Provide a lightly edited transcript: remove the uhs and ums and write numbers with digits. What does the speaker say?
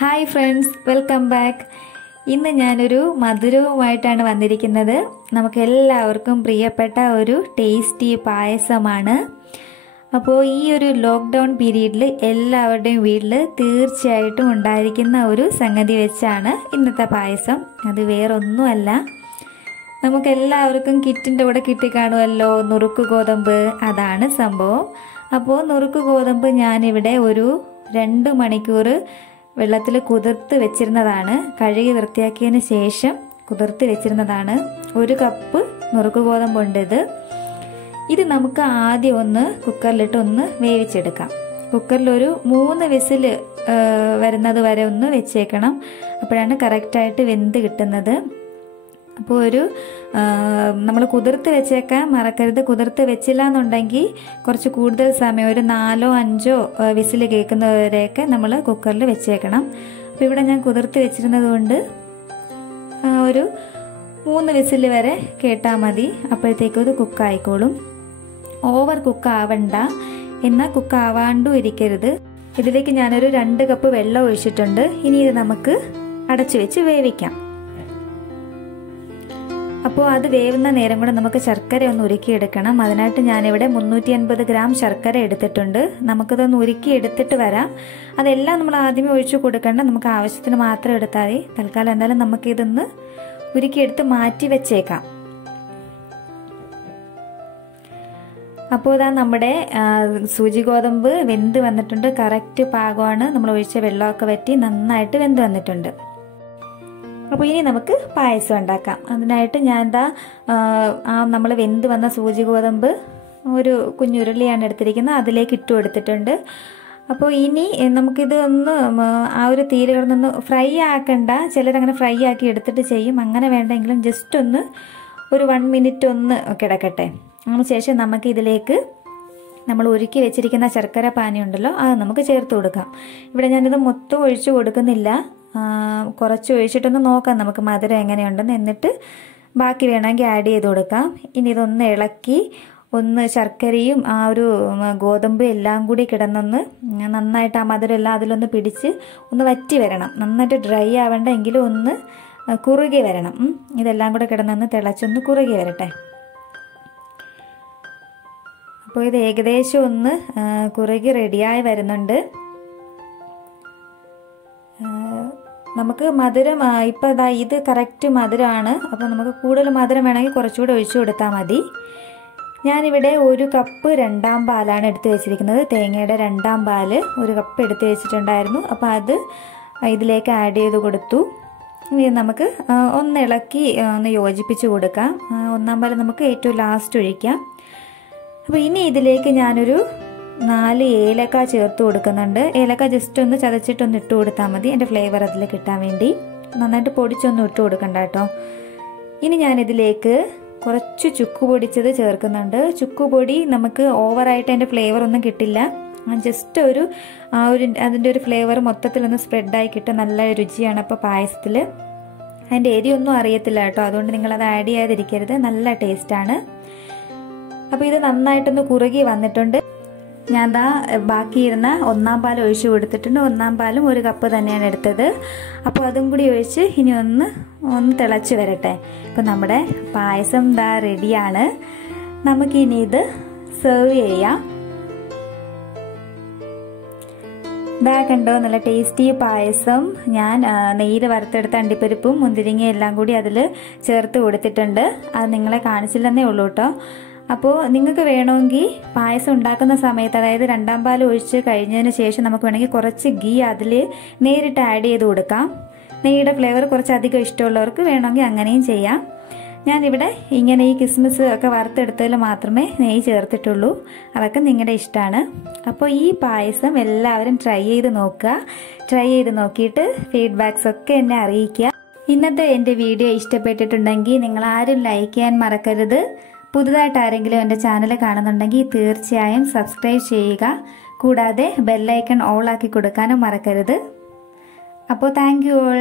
Hi friends, welcome back. ഇന്ന് ഞാനൊരു മധുരവുമായിട്ടാണ് വന്നിരിക്കുന്നത്. നമുക്ക് എല്ലാവർക്കും പ്രിയപ്പെട്ട ഒരു ടേസ്റ്റി പായസമാണ്. അപ്പോൾ ഈ ഒരു ലോക്ക്ഡൗൺ പീരീഡിൽ എല്ലാവരുടെയും വീട്ടിൽ തീർച്ചയായിട്ടും ഉണ്ടായിരിക്കുന്ന ഒരു സംഗതി വെച്ചാണ് ഇന്നത്തെ പായസം. അത് വേറൊന്നുമല്ല, നമുക്കെല്ലാവർക്കും കിറ്റിൻ്റെ കൂടെ കിട്ടിക്കാണുമല്ലോ, നുറുക്ക് ഗോതമ്പ്. അതാണ് സംഭവം. അപ്പോൾ നുറുക്ക് ഗോതമ്പ് ഞാനിവിടെ ഒരു 2 മണിക്കൂർ വെള്ളത്തിൽ കുതിർത്ത് വെച്ചിരുന്നതാണ്. കഴുകി വൃത്തിയാക്കിയതിന് ശേഷം കുതിർത്ത് വെച്ചിരുന്നതാണ്. 1 കപ്പ് നുറുക്ക് ഗോതമ്പുണ്ട്. ഇത് നമുക്ക് ആദ്യം ഒന്ന് കുക്കറിലിട്ട് ഒന്ന് വേവിച്ചെടുക്കാം. കുക്കറിൽ ഒരു 3 വിസിൽ വരുന്നത് വരെ ഒന്ന് വെച്ചേക്കണം. അപ്പോഴാണ് കറക്റ്റായിട്ട് വെന്ത് കിട്ടുന്നത്. അപ്പോൾ നമ്മൾ കുതിർത്ത് വെച്ചേക്കാൻ മറക്കരുത്. കുതിർത്ത് വെച്ചില്ല എന്നുണ്ടെങ്കിൽ കുറച്ച് കൂടുതൽ സമയം, ഒരു 4 or 5 വിസിൽ കേൾക്കുന്നവരെയൊക്കെ നമ്മൾ കുക്കറിൽ വെച്ചേക്കണം. അപ്പോൾ ഇവിടെ ഞാൻ കുതിർത്ത് വെച്ചിരുന്നത് കൊണ്ട് ഒരു 3 വിസിൽ വരെ കേട്ടാൽ മതി. അപ്പോഴത്തേക്കും ഇത് കുക്കായിക്കോളും. ഓവർ കുക്കാവണ്ട, എന്നാൽ കുക്കാവാണ്ടും ഇരിക്കരുത്. ഇതിലേക്ക് ഞാനൊരു 2 കപ്പ് വെള്ളം ഒഴിച്ചിട്ടുണ്ട്. ഇനി ഇത് നമുക്ക് അടച്ചു വെച്ച് വേവിക്കാം. അപ്പോൾ അത് വേവുന്ന നേരം കൂടെ നമുക്ക് ശർക്കര ഒന്ന് ഉരുക്കിയെടുക്കണം. അതിനായിട്ട് ഞാനിവിടെ 350 ഗ്രാം ശർക്കര എടുത്തിട്ടുണ്ട്. നമുക്കിതൊന്ന് ഉരുക്കി എടുത്തിട്ട് വരാം. അതെല്ലാം നമ്മൾ ആദ്യമേ ഒഴിച്ചു കൊടുക്കേണ്ട, നമുക്ക് ആവശ്യത്തിന് മാത്രം എടുത്താൽ മതി. തൽക്കാലം എന്തായാലും നമുക്കിതൊന്ന് ഉരുക്കിയെടുത്ത് മാറ്റി വെച്ചേക്കാം. അപ്പോൾ ഇതാ നമ്മുടെ സൂചി ഗോതമ്പ് വെന്ത് വന്നിട്ടുണ്ട്. കറക്റ്റ് പാകമാണ്. നമ്മൾ ഒഴിച്ച വെള്ളമൊക്കെ വറ്റി നന്നായിട്ട് വെന്ത് വന്നിട്ടുണ്ട്. അപ്പോൾ ഇനി നമുക്ക് പായസം ഉണ്ടാക്കാം. അതിനായിട്ട് ഞാൻ നമ്മൾ വെന്ത് വന്ന സൂചി ഗോതമ്പ് ഒരു കുഞ്ഞുരുളിയാണ് എടുത്തിരിക്കുന്നത്, അതിലേക്ക് ഇട്ട് കൊടുത്തിട്ടുണ്ട്. അപ്പോൾ ഇനി നമുക്കിത് ഒന്ന് ആ ഒരു തീയിൽ കിടന്നൊന്ന് ഫ്രൈ ആക്കണ്ട. ചിലരങ്ങനെ ഫ്രൈ ആക്കി എടുത്തിട്ട് ചെയ്യും. അങ്ങനെ വേണ്ടെങ്കിലും ജസ്റ്റ് ഒന്ന് ഒരു 1 മിനിറ്റ് ഒന്ന് കിടക്കട്ടെ. അതിനുശേഷം നമുക്ക് ഇതിലേക്ക് നമ്മൾ ഒരുക്കി വെച്ചിരിക്കുന്ന ശർക്കര പാനി ഉണ്ടല്ലോ, അത് നമുക്ക് ചേർത്ത് കൊടുക്കാം. ഇവിടെ ഞാനിത് മൊത്തം ഒഴിച്ചു കൊടുക്കുന്നില്ല, കുറച്ച് ഒഴിച്ചിട്ടൊന്ന് നോക്കാം നമുക്ക് മധുരം എങ്ങനെയുണ്ടെന്ന്. എന്നിട്ട് ബാക്കി വേണമെങ്കിൽ ആഡ് ചെയ്ത് കൊടുക്കാം. ഇനി ഇതൊന്ന് ഇളക്കി ഒന്ന് ശർക്കരയും ആ ഒരു ഗോതമ്പും എല്ലാം കൂടി കിടന്നൊന്ന് നന്നായിട്ട് ആ മധുരം എല്ലാം അതിലൊന്ന് പിടിച്ച് ഒന്ന് വറ്റി വരണം. നന്നായിട്ട് ഡ്രൈ ആവേണ്ട, എങ്കിലും ഒന്ന് കുറുകി വരണം. ഇതെല്ലാം കൂടെ കിടന്നൊന്ന് തിളച്ചൊന്ന് കുറുകി വരട്ടെ. അപ്പോൾ ഇത് ഏകദേശം ഒന്ന് കുറുകി റെഡിയായി വരുന്നുണ്ട്. നമുക്ക് മധുരം ഇപ്പോൾ ഇത് കറക്റ്റ് മധുരമാണ്. അപ്പോൾ നമുക്ക് കൂടുതൽ മധുരം വേണമെങ്കിൽ കുറച്ചുകൂടെ ഒഴിച്ചു കൊടുത്താൽ മതി. ഞാനിവിടെ 1 കപ്പ് 2ാം പാലാണ് എടുത്ത് വെച്ചിരിക്കുന്നത്. തേങ്ങയുടെ 2ാം പാല് 1 കപ്പ് എടുത്ത് വെച്ചിട്ടുണ്ടായിരുന്നു. അപ്പോൾ അത് ഇതിലേക്ക് ആഡ് ചെയ്ത് കൊടുത്തു. ഇനി നമുക്ക് ഒന്ന് ഇളക്കി ഒന്ന് യോജിപ്പിച്ച് കൊടുക്കാം. 1ാം പാല് നമുക്ക് ഏറ്റവും ലാസ്റ്റ് ഒഴിക്കാം. അപ്പോൾ ഇനി ഇതിലേക്ക് ഞാനൊരു 4 ഏലക്ക ചേർത്ത് കൊടുക്കുന്നുണ്ട്. ഏലക്ക ജസ്റ്റ് ഒന്ന് ചതച്ചിട്ടൊന്ന് ഇട്ട് കൊടുത്താൽ മതി, എൻ്റെ ഫ്ലേവർ അതിൽ കിട്ടാൻ വേണ്ടി. നന്നായിട്ട് പൊടിച്ചൊന്നും ഇട്ട് കൊടുക്കണ്ട കേട്ടോ. ഇനി ഞാനിതിലേക്ക് കുറച്ച് ചുക്ക് പൊടിച്ചത് ചേർക്കുന്നുണ്ട്. ചുക്കുപൊടി നമുക്ക് ഓവറായിട്ട് അതിൻ്റെ ഫ്ലേവർ ഒന്നും കിട്ടില്ല. ജസ്റ്റ് അതിൻ്റെ ഒരു ഫ്ലേവർ മൊത്തത്തിലൊന്ന് സ്പ്രെഡായി കിട്ടും. നല്ല രുചിയാണ് അപ്പോൾ പായസത്തിൽ. അതിൻ്റെ എരിയൊന്നും അറിയത്തില്ല കേട്ടോ, അതുകൊണ്ട് നിങ്ങളത് ആഡ് ചെയ്യാതിരിക്കരുത്. നല്ല ടേസ്റ്റാണ്. അപ്പോൾ ഇത് നന്നായിട്ടൊന്ന് കുറുകി വന്നിട്ടുണ്ട്. ഞാൻ ബാക്കിയിരുന്ന 1ാം പാൽ ഒഴിച്ചു കൊടുത്തിട്ടുണ്ട്. 1ാം പാലും 1 കപ്പ് തന്നെയാണ് എടുത്തത്. അപ്പോൾ അതും കൂടി ഒഴിച്ച് ഇനി ഒന്ന് തിളച്ച് വരട്ടെ. ഇപ്പം നമ്മുടെ പായസം റെഡിയാണ്. നമുക്കിനി ഇത് സെർവ് ചെയ്യാം. കണ്ടോ, നല്ല ടേസ്റ്റി പായസം. ഞാൻ നെയ്യിൽ വറുത്തെടുത്ത അണ്ടിപ്പരിപ്പും മുന്തിരിങ്ങയും എല്ലാം കൂടി അതിൽ ചേർത്ത് കൊടുത്തിട്ടുണ്ട്. അത് നിങ്ങളെ കാണിച്ചില്ലെന്നേ ഉള്ളൂ കേട്ടോ. അപ്പോൾ നിങ്ങൾക്ക് വേണമെങ്കിൽ പായസം ഉണ്ടാക്കുന്ന സമയത്ത്, അതായത് 2ാം പാൽ ഒഴിച്ച് കഴിഞ്ഞതിന് ശേഷം നമുക്ക് വേണമെങ്കിൽ കുറച്ച് ഗീ അതിൽ നേരിട്ട് ആഡ് ചെയ്ത് കൊടുക്കാം. നെയ്യുടെ ഫ്ലേവർ കുറച്ച് അധികം ഇഷ്ടമുള്ളവർക്ക് വേണമെങ്കിൽ അങ്ങനെയും ചെയ്യാം. ഞാനിവിടെ ഇങ്ങനെ ഈ കിസ്മിസ് ഒക്കെ വറുത്തെടുത്തതിൽ മാത്രമേ നെയ്യ് ചേർത്തിട്ടുള്ളൂ. അതൊക്കെ നിങ്ങളുടെ ഇഷ്ടമാണ്. അപ്പോൾ ഈ പായസം എല്ലാവരും ട്രൈ ചെയ്ത് നോക്കുക. ട്രൈ ചെയ്ത് നോക്കിയിട്ട് ഫീഡ്ബാക്സ് ഒക്കെ എന്നെ അറിയിക്കുക. ഇന്നത്തെ എൻ്റെ വീഡിയോ ഇഷ്ടപ്പെട്ടിട്ടുണ്ടെങ്കിൽ നിങ്ങൾ ആരും ലൈക്ക് ചെയ്യാൻ മറക്കരുത്. പുതുതായിട്ട് ആരെങ്കിലും എൻ്റെ ചാനൽ കാണുന്നുണ്ടെങ്കിൽ തീർച്ചയായും സബ്സ്ക്രൈബ് ചെയ്യുക. കൂടാതെ ബെല്ലൈക്കൺ ഓൾ ആക്കി കൊടുക്കാനും മറക്കരുത്. അപ്പോൾ താങ്ക് യു ഓൾ.